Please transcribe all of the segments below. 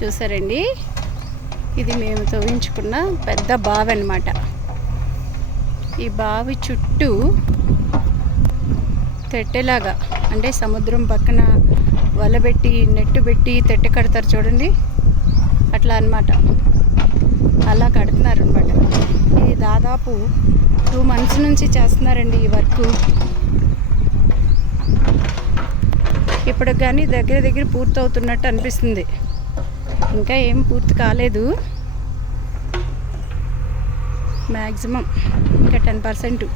చూసారండి, ఇది మేము తవ్వించుకున్న పెద్ద బావి అన్నమాట. ఈ బావి చుట్టూ తెట్టెలాగా, అంటే సముద్రం పక్కన వలబెట్టి నెట్టు పెట్టి తెట్టె కడతారు చూడండి, అట్లా అన్నమాట. అలా కడుతున్నారు అనమాట. ఇది దాదాపు 2 months నుంచి చేస్తున్నారండి ఈ వర్క్. ఇప్పుడు కానీ దగ్గర దగ్గర పూర్తి అవుతున్నట్టు అనిపిస్తుంది. ఇంకా ఏం పూర్తి కాలేదు, మ్యాక్సిమం ఇంకా 10%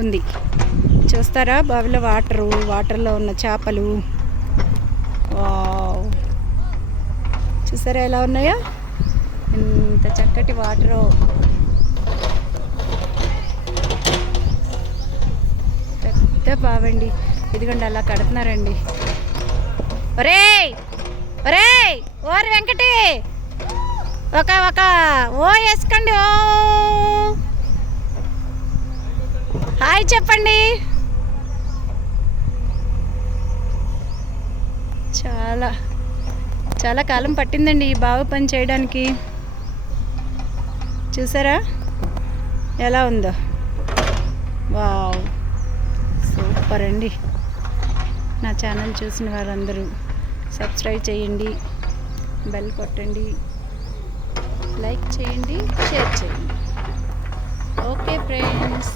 ఉంది. చూస్తారా బావిలో వాటర్లో ఉన్న చేపలు, వావ్, చూసారా ఎలా ఉన్నాయో, ఇంత చక్కటి వాటరు. పెద్ద బావండి, ఇదిగోండి అలా కడుతున్నారండి. ఒరేయ్ ఒరేయ్ ఓరి వెంకటి, ఒక ఓ వేసుకోండి, ఓ హాయ్ చెప్పండి. చాలా చాలా కాలం పట్టిందండి ఈ బావి పని చేయడానికి. చూసారా ఎలా ఉందో, వావ్, సూపర్ అండి. నా ఛానల్ చూసిన వారందరూ సబ్స్క్రైబ్ చేయండి, బెల్ కొట్టండి, లైక్ చేయండి, షేర్ చేయండి. Okay friends.